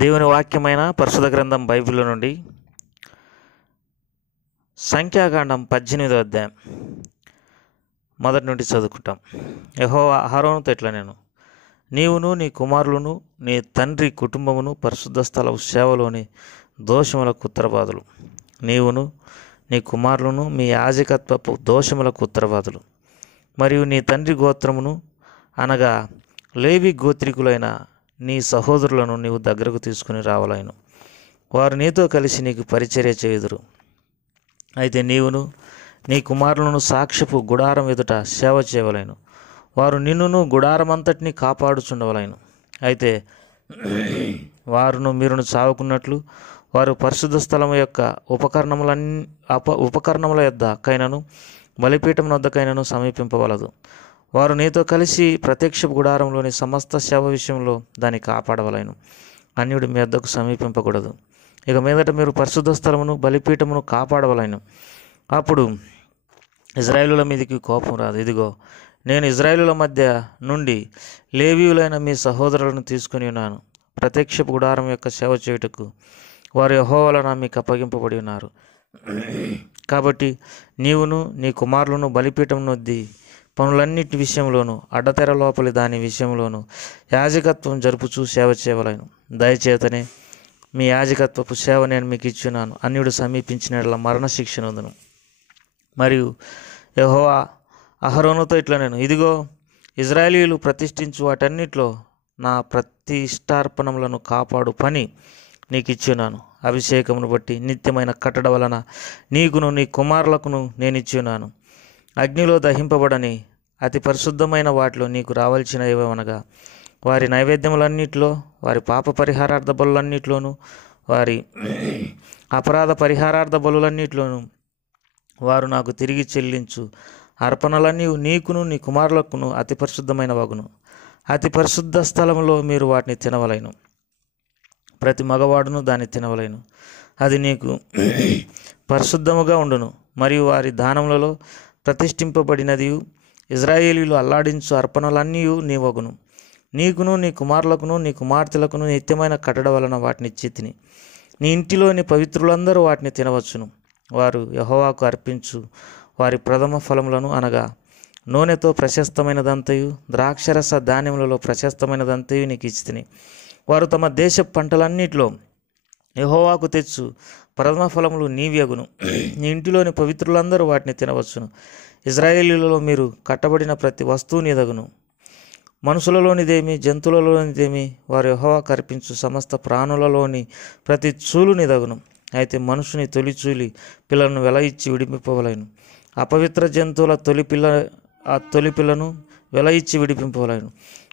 దేవుని వాక్యమైన పరిశుద్ధ గ్రంథం బైబిల్ నుండి సంఖ్యాకాండం 18వ అధ్యాయం మొదటి నుండి చదువుకుంటాం. యెహోవా అహరోనుతో ఇట్లా నేను నీవును నీ కుమారులను నీ తండ్రి కుటుంబమును పరిశుద్ధ స్థల సేవలోని దోషములకు ఉత్తరవాదులు. నీవును నీ కుమారులను మీ యాజకత్వపు దోషములకు ఉత్తరవాదులు. మరియు నీ తండ్రి గోత్రమును అనగా లేవి గోత్రికులైన నీ సహోదరులను నీవు దగ్గరకు తీసుకుని రావాలను. వారు నీతో కలిసి నీకు పరిచర్య చేయుదురు. అయితే నీవును నీ కుమారులను సాక్ష్యపు గుడారం ఎదుట సేవ చేయవలెను. వారు నిన్నును గుడారమంతటిని కాపాడుచుండవలెను. అయితే వారును మీరును చావుకున్నట్లు వారు పరిశుద్ధ స్థలము యొక్క ఉపకరణముల యొద్దకైనను బలిపీఠం వద్దకైనను సమీపింపవలదు. వారు నీతో కలిసి ప్రత్యక్షపు గుడారంలోని సమస్త సేవ విషయంలో దాన్ని కాపాడవలెను. అన్యుడు మీ వద్దకు సమీపింపకూడదు. ఇక మీదట మీరు పరిశుద్ధ స్థలమును బలిపీఠమును కాపాడవలెను. అప్పుడు ఇజ్రాయేలుల మీదకి కోపం రాదు. ఇదిగో నేను ఇజ్రాయేలుల మధ్య నుండి లేవీయులైన మీ సహోదరులను తీసుకుని ఉన్నాను. ప్రత్యక్షపు గుడారం యొక్క సేవ చేయుటకు వారు యెహోవా వలన మీకు అప్పగింపబడి ఉన్నారు. కాబట్టి నీవును నీ కుమారులను బలిపీఠం నొద్ది పనులన్నిటి విషయంలోనూ అడ్డతెర లోపలి దాని విషయంలోనూ యాజకత్వం జరుపుచూ సేవ చేయవలెను. దయచేతనే మీ యాజకత్వపు సేవ నేను మీకు ఇచ్చున్నాను. అన్యుడు సమీపించిన మరణశిక్ష నొందును. మరియు యెహోవా అహరోనుతో ఇట్లా నేను ఇదిగో ఇజ్రాయేలీయులు ప్రతిష్ఠించు వాటన్నిటిలో నా ప్రతిష్టార్పణములను కాపాడు పని నీకు ఇచ్చున్నాను. అభిషేకమును బట్టి నిత్యమైన కట్టడ వలన నీకును నీ కుమారులకును నేను ఇచ్చున్నాను. అగ్నిలో దహింపబడని అతి పరిశుద్ధమైన వాటిలో నీకు రావాల్సిన ఏవనగా వారి నైవేద్యములన్నిటిలో, వారి పాప పరిహారార్థ బలులన్నిటిలోనూ, వారి అపరాధ పరిహారార్థ బలులన్నిటిలోనూ వారు నాకు తిరిగి చెల్లించు అర్పణలన్నీ నీకును నీ కుమారులకును అతి పరిశుద్ధమైన వగును. అతి పరిశుద్ధ స్థలంలో మీరు వాటిని తినవలెను. ప్రతి మగవాడును దాన్ని తినవలెను. అది నీకు పరిశుద్ధముగా ఉండును. మరియు వారి దానములలో ప్రతిష్ఠింపబడినది ఇజ్రాయేలీలు అల్లాడించు అర్పణలన్నీ నీ వగును. నీకును నీ కుమారులకును నీ కుమార్తెలకును నిత్యమైన కట్టడ వలన వాటిని ఇచ్చి తిని నీ ఇంటిలోని పవిత్రులందరూ వాటిని తినవచ్చును. వారు యెహోవాకు అర్పించు వారి ప్రథమ ఫలములను అనగా నూనెతో ప్రశస్తమైనదంతయు ద్రాక్షరస ధాన్యములలో ప్రశస్తమైనదంతయు నీకు ఇచ్చి తిని వారు తమ దేశ పంటలన్నిటిలో యెహోవాకు తెచ్చు ప్రథమ ఫలములు నీవ్యగును. నీ ఇంటిలోని పవిత్రులందరూ వాటిని తినవచ్చును. ఇజ్రాయేలీలలో మీరు కట్టబడిన ప్రతి వస్తువు నీదగును. మనుషులలోనిదేమి జంతువులలోనిదేమి వారు యెహోవాకు అర్పించు సమస్త ప్రాణులలోని ప్రతి చూలు నీదగును. అయితే మనుషుని తొలిచూలి పిల్లలను వెల ఇచ్చి విడిపింపవలెను. అపవిత్ర జంతువుల తొలి పిల్లను వెల ఇచ్చి విడిపింపవలెను.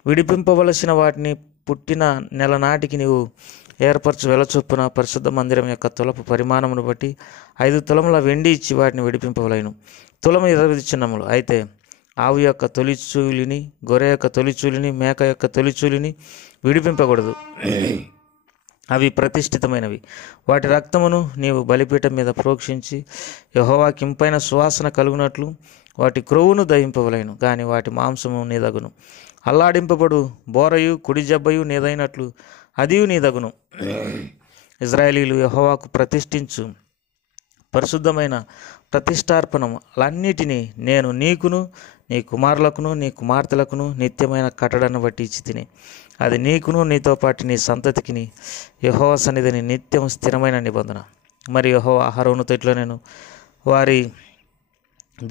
విడిపింపవలసిన వాటిని పుట్టిన నెల నాటికి నీవు ఏర్పరచు వెల చొప్పున పరిశుద్ధ మందిరం యొక్క తులపు పరిమాణమును బట్టి 5 తులముల వెండి ఇచ్చి వాటిని విడిపింపవలెను. తులము 20 చిన్నములు. అయితే ఆవు యొక్క తొలిచూలిని, గొర్రె యొక్క తొలిచూలిని, మేక యొక్క తొలిచూలిని విడిపింపకూడదు. అవి ప్రతిష్ఠితమైనవి. వాటి రక్తమును నీవు బలిపీఠం మీద ప్రోక్షించి యెహోవాకి ఇంపైన సువాసన కలుగునట్లు వాటి క్రొవ్వును దహింపవలెను. కానీ వాటి మాంసము నీదగును. అల్లాడింపబడు బోరయు కుడి జబ్బయు నీదైనట్లు అదియు నీదగును. ఇజ్రాయేలీలు యెహోవాకు ప్రతిష్ఠించు పరిశుద్ధమైన ప్రతిష్టార్పణలన్నిటినీ నేను నీకును నీ కుమారులకును నీ కుమార్తెలకును నిత్యమైన కట్టడను బట్టి ఇచ్చి తిని అది నీకును నీతో పాటు నీ సంతతికిని యెహోవా సన్నిధిని నిత్యం స్థిరమైన నిబంధన. మరి యెహోవా అహరోనుతో ఇట్లా నేను వారి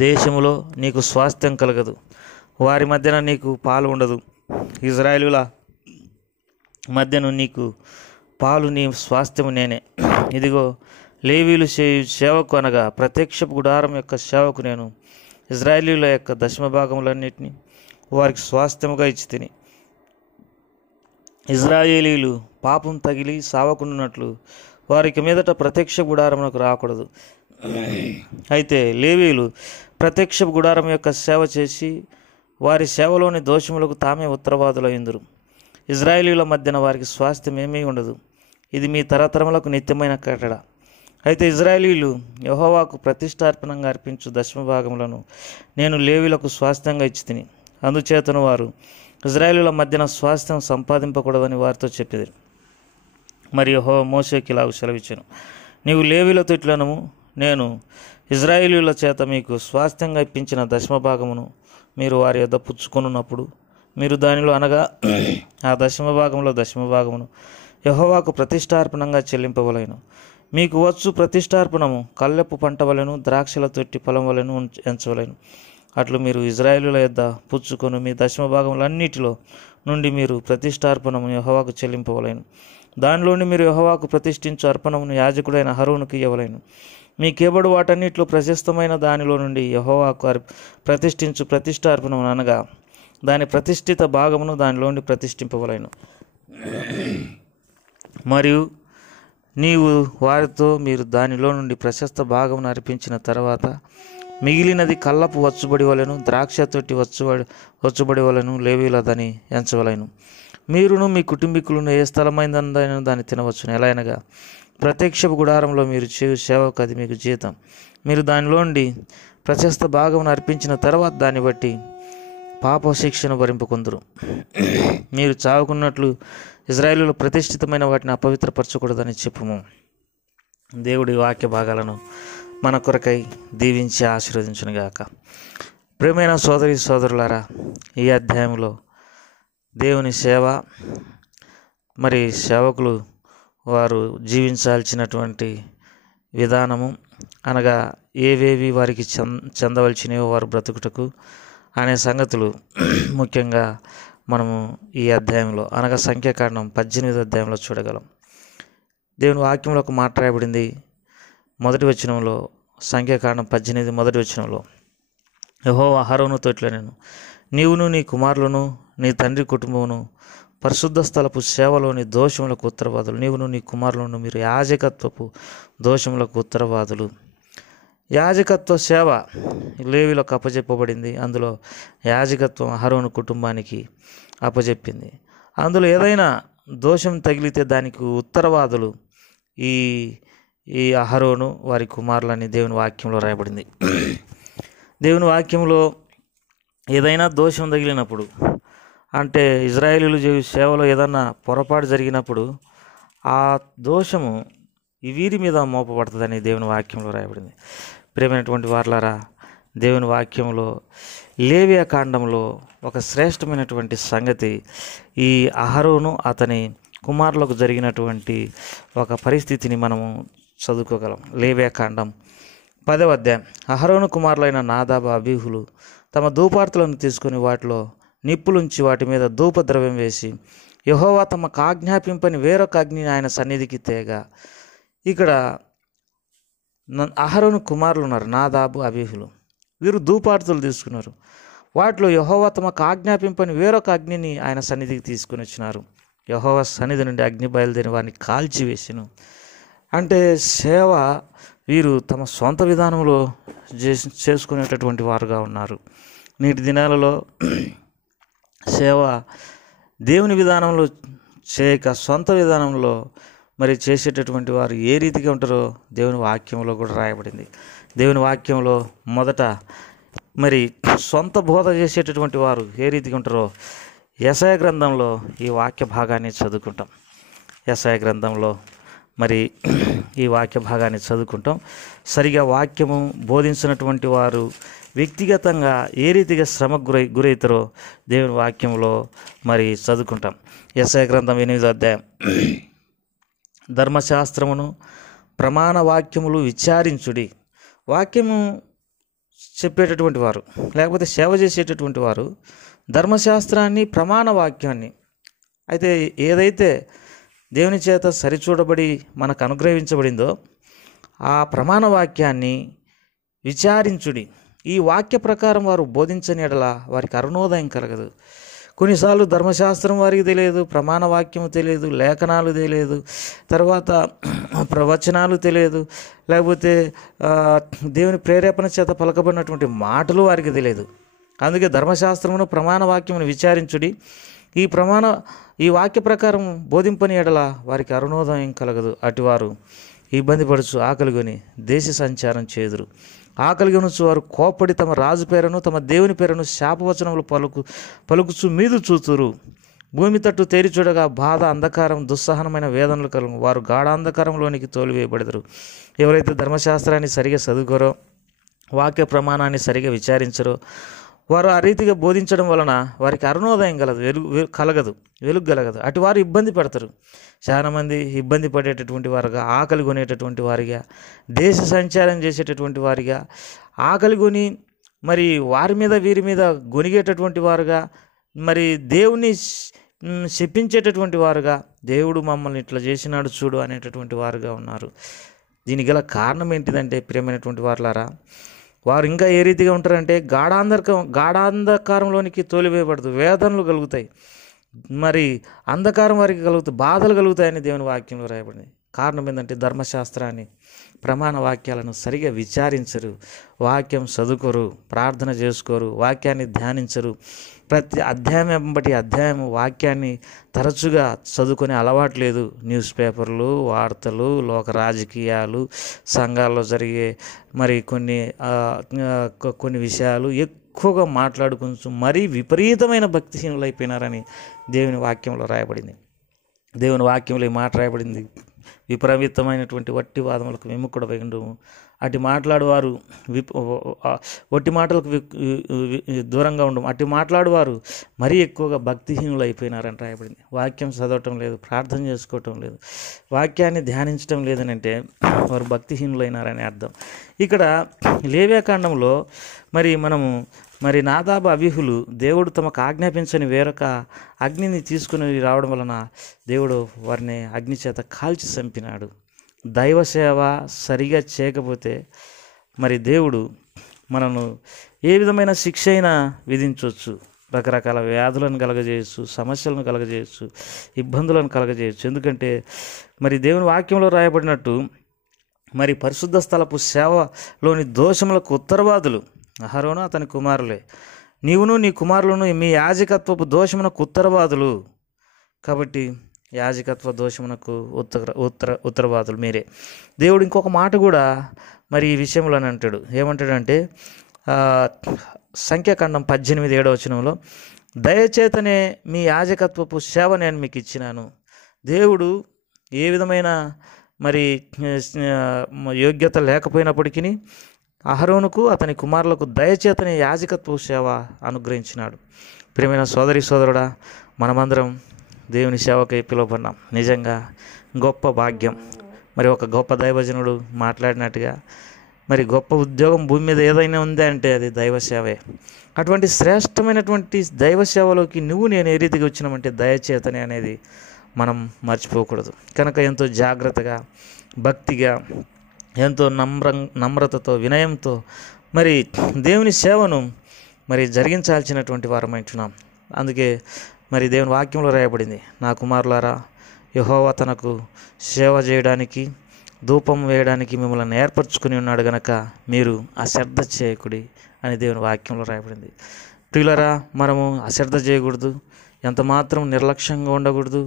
దేశములో నీకు స్వాస్థ్యం కలగదు. వారి మధ్యన నీకు పాలు ఉండదు. ఇజ్రాయేలుల మధ్యను నీకు పాలు నీ స్వాస్థ్యము నేనే. ఇదిగో లేవీలు సేవకు అనగా ప్రత్యక్షపు గుడారం యొక్క సేవకు నేను ఇజ్రాయేలీల యొక్క దశమ భాగములన్నిటినీ వారికి స్వాస్థ్యముగా ఇచ్చి తిని ఇజ్రాయేలీలు పాపం తగిలి సావకుండానట్లు వారికి మీదట ప్రత్యక్ష గుడారమునకు రాకూడదు. అయితే లేవీయులు ప్రత్యక్ష గుడారం యొక్క సేవ చేసి వారి సేవలోని దోషములకు తామే ఉత్తరవాదులయ్యుందురు. ఇజ్రాయేలీల మధ్యన వారికి స్వాస్థ్యం ఏమీ ఉండదు. ఇది మీ తరతరములకు నిత్యమైన కట్టడ. అయితే ఇజ్రాయేలీలు యెహోవాకు ప్రతిష్టార్పణంగా అర్పించు దశమ భాగములను నేను లేవీలకు స్వాస్థ్యంగా ఇచ్చి తిని అందుచేతను వారు ఇజ్రాయేలుల మధ్యన స్వాస్థ్యం సంపాదింపకూడదని వారితో చెప్పేది. మరి యెహోవా మోషేకి ఇలాగ సెలవిచ్చాను, నీవు లేవీయులతో ఇట్లనము, నేను ఇజ్రాయేలీయుల చేత మీకు స్వాస్థ్యంగా ఇప్పించిన దశమభాగమును మీరు వారి యొద్ద పుచ్చుకొనున్నప్పుడు మీరు దానిలో అనగా ఆ దశమభాగంలో దశమభాగమును యెహోవాకు ప్రతిష్టార్పణంగా చెల్లింపవలెను. మీకు వచ్చు ప్రతిష్టార్పణము కళ్ళెపు పంట వలెను ద్రాక్షల తొట్టి పొలం వలెను ఎంచవలెను. అట్లు మీరు ఇజ్రాయేలుల యొద్ద పుచ్చుకొని మీ దశమభాగములన్నిటిలో నుండి మీరు ప్రతిష్టార్పణము యెహోవాకు చెల్లింపవలెను. దానిలోని మీరు యెహోవాకు ప్రతిష్ఠించు అర్పణమును యాజకుడైన అహరోనుకు ఇవ్వవలెను. మీకేబడు వాటన్నిటిలో ప్రశస్తమైన దానిలో నుండి యెహోవాకు ప్రతిష్ఠించు ప్రతిష్టార్పణమును అనగా దాని ప్రతిష్ఠిత భాగమును దానిలోని ప్రతిష్ఠింపవలెను. మరియు నీవు వారితో మీరు దానిలో నుండి ప్రశస్త భాగమును అర్పించిన తర్వాత మిగిలినది కళ్ళపు వచ్చుబడి వలెను ద్రాక్ష తొట్టి వచ్చుబడి వలెను లేవీయులదని ఎంచవలెను. మీరును మీ కుటుంబీకులను ఏ స్థలమైందైనా దాన్ని తినవచ్చును. ఎలా అనగా ప్రత్యక్షపు గుడారంలో మీరు చేయు సేవకు అది మీకు జీతం. మీరు దానిలోండి ప్రశస్త భాగమును అర్పించిన తర్వాత దాన్ని బట్టి పాప శిక్షను భరింపుకొందురు. మీరు చావుకున్నట్లు ఇజ్రాయేలులో ప్రతిష్ఠితమైన వాటిని అపవిత్రపరచకూడదని చెప్పుము. దేవుడి వాక్య భాగాలను మన కొరకై దీవించి ఆశీర్వదించునుగాక. ప్రియమైన సోదరి సోదరులారా, ఈ అధ్యాయంలో దేవుని సేవ, మరి సేవకులు వారు జీవించాల్సినటువంటి విధానము అనగా ఏవేవి వారికి చెందవలసినవో వారు బ్రతుకుటకు అనే సంగతులు ముఖ్యంగా మనము ఈ అధ్యాయంలో అనగా సంఖ్యాకాండం 18వ అధ్యాయంలో చూడగలం. దేవుని వాక్యంలో ఒక మాట రాయబడింది. మొదటి వచనంలో, సంఖ్యాకాండం 18 మొదటి వచనంలో, యెహోవా అహరోనుతో ఇట్లనెను, నీవును నీ కుమారులను నీ తండ్రి కుటుంబమును పరిశుద్ధ స్థలపు సేవలోని దోషములకు ఉత్తరవాదులు. నీవును నీ కుమారులను మీరు యాజకత్వపు దోషములకు ఉత్తరవాదులు. యాజకత్వ సేవ లేవీయులకు అప్పచెప్పబడింది. అందులో యాజకత్వం అహరోను కుటుంబానికి అప్పచెప్పింది. అందులో ఏదైనా దోషం తగిలితే దానికి ఉత్తరవాదులు ఈ అహరోను వారి కుమారులని దేవుని వాక్యంలో రాయబడింది. దేవుని వాక్యంలో ఏదైనా దోషం తగిలినప్పుడు, అంటే ఇజ్రాయేలీయులు సేవలో ఏదన్నా పొరపాటు జరిగినప్పుడు ఆ దోషము వీరి మీద మోపబడుతుందని దేవుని వాక్యంలో రాయబడింది. ప్రియమైనటువంటి వారలారా, దేవుని వాక్యంలో లేవియా కాండంలో ఒక శ్రేష్టమైనటువంటి సంగతి ఈ అహరోను అతని కుమారులకు జరిగినటువంటి ఒక పరిస్థితిని మనము చదువుకోగలం. లేవియా కాండం 10వ అధ్యాయం. అహరోను కుమారులైన నాదాబు అబీహులు తమ ధూపార్తులను తీసుకుని వాటిలో నిప్పులుంచి వాటి మీద ధూపద్రవ్యం వేసి యెహోవా తమకు ఆజ్ఞాపింపని వేరొక అగ్నిని ఆయన సన్నిధికి తేగా. ఇక్కడ అహరోను కుమారులు ఉన్నారు, నాదాబు అబీహులు. వీరు ధూపార్తులు తీసుకున్నారు. వాటిలో యెహోవా తమకు ఆజ్ఞాపింపని వేరొక అగ్నిని ఆయన సన్నిధికి తీసుకుని వచ్చినారు. యెహోవా సన్నిధి నుండి అగ్ని బయలుదేరి వారిని కాల్చివేసిను. అంటే సేవ వీరు తమ సొంత విధానంలో చేసుకునేటటువంటి వారుగా ఉన్నారు. నేటి దినాలలో సేవ దేవుని విధానంలో చేయక సొంత విధానంలో మరి చేసేటటువంటి వారు ఏ రీతిగా ఉంటారో దేవుని వాక్యంలో కూడా రాయబడింది. దేవుని వాక్యంలో మొదట మరి సొంత బోధ చేసేటటువంటి వారు ఏ రీతిగా ఉంటారో యెషయా గ్రంథంలో ఈ వాక్య భాగాన్ని చదువుకుంటాం. యెషయా గ్రంథంలో మరి ఈ వాక్య భాగాన్ని చదువుకుంటాం. సరిగా వాక్యము బోధించినటువంటి వారు వ్యక్తిగతంగా ఏ రీతిగా శ్రమకు గురవుతారో దేవుని వాక్యంలో మరి చదువుకుంటాం. యెషయా గ్రంథం 8వ అధ్యాయం. ధర్మశాస్త్రమును ప్రమాణ వాక్యములు విచారించుడి. వాక్యము చెప్పేటటువంటి వారు లేకపోతే సేవ చేసేటటువంటి వారు ధర్మశాస్త్రాన్ని ప్రమాణ వాక్యాన్ని అయితే ఏదైతే దేవుని చేత సరిచూడబడి మనకు అనుగ్రహించబడిందో ఆ ప్రమాణ వాక్యాన్ని విచారించుడి. ఈ వాక్య ప్రకారం వారు బోధించని ఎడల వారికి అరుణోదయం కలగదు. కొన్నిసార్లు ధర్మశాస్త్రం వారికి తెలియదు, ప్రమాణ వాక్యము తెలియదు, లేఖనాలు తెలియదు, తర్వాత ప్రవచనాలు తెలియదు, లేకపోతే దేవుని ప్రేరేపణ చేత పలకబడినటువంటి మాటలు వారికి తెలియదు. అందుకే ధర్మశాస్త్రమును ప్రమాణ వాక్యమును విచారించుడి. ఈ వాక్య ప్రకారం బోధింపని ఎడల వారికి అరుణోదయం కలగదు. అటువారు ఇబ్బంది పడుచు ఆకలిగొని దేశ సంచారం చేదురు. ఆకలిగొనుచు వారు కోప్పడి తమ రాజు పేరును తమ దేవుని పేరును శాపవచనములు పలుకుచు మీదు చూతురు. భూమి తట్టు తేరి చూడగా బాధ, అంధకారం, దుస్సహనమైన వేదనలు కలుగు. వారు గాఢాంధకారంలోనికి తోలివేయబడతారు. ఎవరైతే ధర్మశాస్త్రాన్ని సరిగా చదువుకోరో, వాక్య ప్రమాణాన్ని సరిగా విచారించరో, వారు ఆ రీతిగా బోధించడం వలన వారికి అరుణోదయం వెలుగు కలగదు. అటు వారు ఇబ్బంది పడతారు. చాలామంది ఇబ్బంది పడేటటువంటి వారుగా, ఆకలి కొనేటటువంటి వారిగా, దేశ సంచారం చేసేటటువంటి వారిగా, ఆకలి కొని మరి వారి మీద వీరి మీద గొనిగేటటువంటి వారుగా, మరి దేవుని శపించేటటువంటి వారుగా, దేవుడు మమ్మల్ని ఇట్లా చేసినాడు చూడు అనేటటువంటి వారుగా ఉన్నారు. దీనికి గల కారణం ఏంటిదంటే, ప్రియమైనటువంటి వారులారా, వారు ఇంకా ఏ రీతిగా ఉంటారంటే గాఢాంధకారంలోనికి తోలివేయబడదు. వేదనలు కలుగుతాయి, మరి అంధకారం వారికి కలుగుతాయి, బాధలు కలుగుతాయని దేవుని వాక్యంలో రాయబడింది. కారణం ఏంటంటే ప్రమాణ వాక్యాలను సరిగా విచారించరు, వాక్యం చదువుకోరు, ప్రార్థన చేసుకోరు, వాక్యాన్ని ధ్యానించరు. ప్రతి అధ్యాయం వెంబటి అధ్యాయం వాక్యాన్ని తరచుగా చదువుకునే అలవాటు లేదు. న్యూస్ పేపర్లు, వార్తలు, లోక రాజకీయాలు, సంఘాల్లో జరిగే మరి కొన్ని విషయాలు ఎక్కువగా మాట్లాడుకుంటూ మరీ విపరీతమైన భక్తిహీనులు అయిపోయినారని దేవుని వాక్యంలో రాయబడింది. దేవుని వాక్యంలో ఈ మాట రాయబడింది, విపరీతమైనటువంటి వట్టి వాదములకు విముఖుడవై ఉండుము. అటు మాట్లాడువారు వట్టి మాటలకు దూరంగా ఉండము. అటు మాట్లాడువారు మరీ ఎక్కువగా భక్తిహీనులు అయిపోయినారని రాయబడింది. వాక్యం చదవటం లేదు, ప్రార్థన చేసుకోవటం లేదు, వాక్యాన్ని ధ్యానించడం లేదని అంటే వారు భక్తిహీనులైనారని అర్థం. ఇక్కడ లేవ్యాకాండంలో మరి నాదాబు, అబీహులు దేవుడు తమకు ఆజ్ఞాపించని వేరొక అగ్నిని తీసుకుని రావడం వలన దేవుడు వారిని అగ్ని చేత కాల్చి చంపినాడు. దైవ సేవ సరిగా చేయకపోతే మరి దేవుడు మనను ఏ విధమైన శిక్ష అయినా విధించవచ్చు. రకరకాల వ్యాధులను కలగజేయచ్చు, సమస్యలను కలగజేయచ్చు, ఇబ్బందులను కలగజేయచ్చు. ఎందుకంటే మరి దేవుని వాక్యంలో రాయబడినట్టు మరి పరిశుద్ధ స్థలపు సేవలోని దోషములకు ఉత్తరవాదులు అహరోను అతని కుమారులే. నీవును నీ కుమారులను మీ యాజకత్వపు దోషమునకు ఉత్తరవాదులు. కాబట్టి యాజకత్వ దోషమునకు ఉత్తరవాదులు మీరే. దేవుడు ఇంకొక మాట కూడా మరి ఈ విషయంలో అంటాడు. ఏమంటాడంటే సంఖ్యాకాండం 18:7 దయచేతనే మీ యాజకత్వపు సేవ నేను మీకు ఇచ్చినాను. దేవుడు ఏ విధమైన మరి యోగ్యత లేకపోయినప్పటికీ అహరోనుకు అతని కుమారులకు దయచేతనే యాజకత్వ సేవ అనుగ్రహించినాడు. ప్రియమైన సోదరుడా, మనమందరం దేవుని సేవకై పిలువబడినాం. నిజంగా గొప్ప భాగ్యం. మరి ఒక గొప్ప దైవజనుడు మాట్లాడినట్టుగా మరి గొప్ప ఉద్యోగం భూమి మీద ఏదైనా ఉంది అంటే అది దైవ సేవే. అటువంటి శ్రేష్టమైనటువంటి దైవ సేవలోకి నేను ఏ రీతిగా వచ్చినామంటే దయచేతనే అనేది మనం మర్చిపోకూడదు. కనుక ఎంతో జాగ్రత్తగా, భక్తిగా, ఎంతో నమ్రతతో, వినయంతో మరి దేవుని సేవను మరి జరిగించాల్సినటువంటి వారమైంటున్నాం. అందుకే మరి దేవుని వాక్యంలో రాయబడింది, నా కుమారులారా, యెహోవా తనకు సేవ చేయడానికి, ధూపం వేయడానికి మిమ్మల్ని ఏర్పరచుకుని ఉన్నాడు గనక మీరు అశ్రద్ధ చేయకుడి అని దేవుని వాక్యంలో రాయబడింది. ప్రియులారా, మనము అశ్రద్ధ చేయకూడదు, ఎంత మాత్రం నిర్లక్ష్యంగా ఉండకూడదు.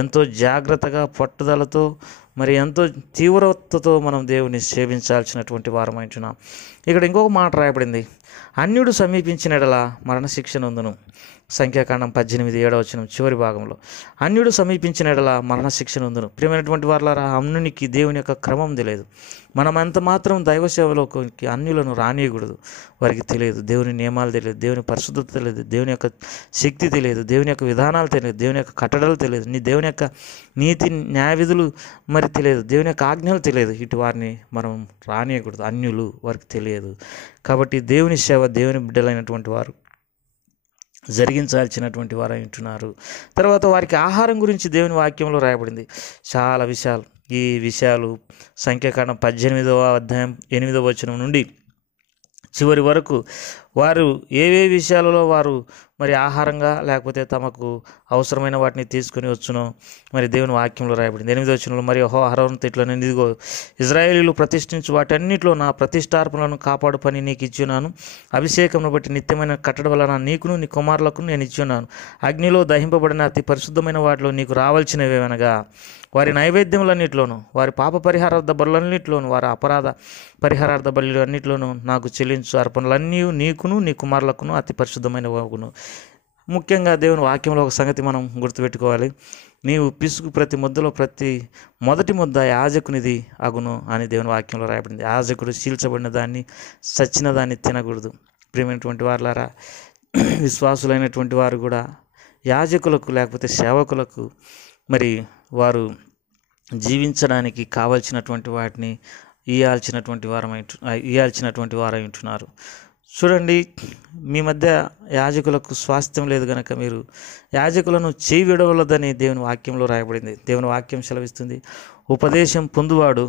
ఎంతో జాగ్రత్తగా, పట్టుదలతో, మరి ఎంతో తీవ్రతతో మనం దేవుని సేవించాల్సినటువంటి వారమైంటున్నాం. ఇక్కడ ఇంకొక మాట రాయబడింది, అన్యుడు సమీపించిన ఎడల మరణశిక్ష నొందును. సంఖ్యాకాండం 18:7 చివరి భాగంలో అన్యుడు సమీపించిన ఎడల మరణశిక్ష నొందును. ప్రియమైనటువంటి వారులారా, అన్యునికి దేవుని యొక్క క్రమం తెలియదు. మనం ఎంత మాత్రం దైవ సేవలోకి అన్యులను రానియకూడదు. వారికి తెలియదు, దేవుని నియమాలు తెలియదు, దేవుని పరిశుద్ధత తెలియదు, దేవుని యొక్క శక్తి తెలియదు, దేవుని యొక్క విధానాలు తెలియదు, దేవుని యొక్క కట్టడలు తెలియదు, దేవుని యొక్క నీతి న్యాయ విధులు మరి తెలియదు, దేవుని యొక్క ఆజ్ఞలు తెలియదు. ఇటు వారిని మనం రానియకూడదు. అన్యులు, వారికి తెలియదు. కాబట్టి దేవుని సేవ దేవుని బిడ్డలైనటువంటి వారు జరిగించాల్సినటువంటి వారు అంటున్నారు. తర్వాత వారికి ఆహారం గురించి దేవుని వాక్యంలో రాయబడింది చాలా విషయాలు. ఈ విషయాలు సంఖ్యాకాండం 18:8 నుండి చివరి వరకు వారు ఏవే విషయాలలో వారు మరి ఆహారంగా లేకపోతే తమకు అవసరమైన వాటిని తీసుకుని వచ్చునో మరి దేవుని వాక్యంలో రాయబడింది. 8వ వచనంలో మరి అహరోనుతో ఇట్లా, నేను ఇదిగో ఇజ్రాయేలీలు ప్రతిష్ఠించు వాటన్నిటిలో నా ప్రతిష్టార్పణలను కాపాడు పని నీకు ఇచ్చున్నాను. అభిషేకంను బట్టి నిత్యమైన కట్టడ వలన నీకును నీ కుమారులకు నేను ఇచ్చున్నాను. అగ్నిలో దహింపబడిన అతి పరిశుద్ధమైన వాటిలో నీకు రావాల్సినవేవనగా వారి నైవేద్యములన్నింటిలోనూ, వారి పాప పరిహారార్థ బలులన్నింటిలోనూ, వారి అపరాధ పరిహారార్థ బలులు అన్నింటిలోనూ నాకు చెల్లించు అర్పణలన్నీ నీకును నీ కుమారులకును అతి పరిశుద్ధమైన వాగును. ముఖ్యంగా దేవుని వాక్యంలో ఒక సంగతి మనం గుర్తుపెట్టుకోవాలి. నీవు పిసుకు ప్రతి ముద్దలో ప్రతి మొదటి ముద్ద యాజకునిది అగును అని దేవుని వాక్యంలో రాయబడింది. యాజకుడు చీల్చబడిన దాన్ని, చచ్చిన దాన్ని తినకూడదు. ప్రియమైనటువంటి వారులారా, విశ్వాసులైనటువంటి వారు కూడా యాజకులకు లేకపోతే సేవకులకు మరి వారు జీవించడానికి కావలసినటువంటి వాటిని ఇయ్యాల్సినటువంటి వారై ఉంటున్నారు. చూడండి, మీ మధ్య యాజకులకు స్వాస్థ్యం లేదు కనుక మీరు యాజకులను చేయి విడవలదని దేవుని వాక్యంలో రాయబడింది. దేవుని వాక్యం సెలవిస్తుంది, ఉపదేశం పొందువాడు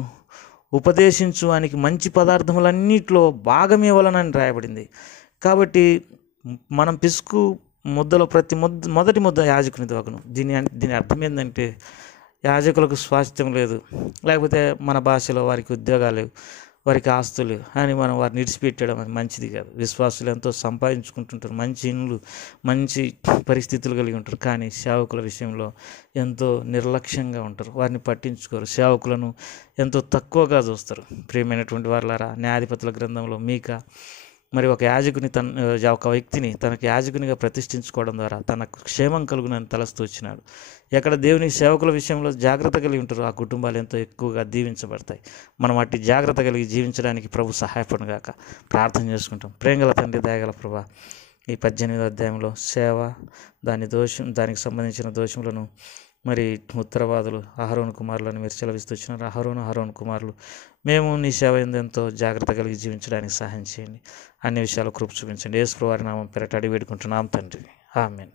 ఉపదేశించు వానికి మంచి పదార్థములన్నింటిలో భాగమే వలనని రాయబడింది. కాబట్టి మనం పిసుకు ముద్దలో ప్రతి మొదటి ముద్ద యాజకునిది అగును. దీని అర్థం ఏంటంటే యాజకులకు స్వాస్థ్యం లేదు, లేకపోతే మన భాషలో వారికి ఉద్యోగాలు లేవు, వారికి ఆస్తులు అని మనం వారిని విడిచిపెట్టడం అది మంచిది కాదు. విశ్వాసులు ఎంతో సంపాదించుకుంటుంటారు, మంచి ఇండ్లు, మంచి పరిస్థితులు కలిగి ఉంటారు, కానీ సేవకుల విషయంలో ఎంతో నిర్లక్ష్యంగా ఉంటారు, వారిని పట్టించుకోరు, సేవకులను ఎంతో తక్కువగా చూస్తారు. ప్రియమైనటువంటి వారులారా, న్యాయాధిపతుల గ్రంథంలో మీకా మరి ఒక వ్యక్తిని తనకు యాజకునిగా ప్రతిష్ఠించుకోవడం ద్వారా తనకు క్షేమం కలుగునని తలస్తూ వచ్చినాడు. ఎక్కడ దేవుని సేవకుల విషయంలో జాగ్రత్త కలిగి ఉంటారో ఆ కుటుంబాలు ఎంతో ఎక్కువగా దీవించబడతాయి. మనం అట్టి జాగ్రత్త కలిగి జీవించడానికి ప్రభు సహాయపడుగాక ప్రార్థన చేసుకుంటాం. ప్రేమగల తండ్రి, దయగల ప్రభా, ఈ 18వ అధ్యాయంలో సేవ, దానికి సంబంధించిన దోషములను మరి ఉత్తరవాదులు అహరోను కుమారులను మీరు సెలవిస్తూ వచ్చినారు. అహరోను కుమారులు మేము నీ సేవ ఎంతో జాగ్రత్త కలిగి జీవించడానికి సహాయం చేయండి. అన్ని విషయాలు కృప చూపించండి. యేసు ప్రభువారి నామం పేరట అడిగి వేడుకుంటున్నాం తండ్రి. ఆమేన్.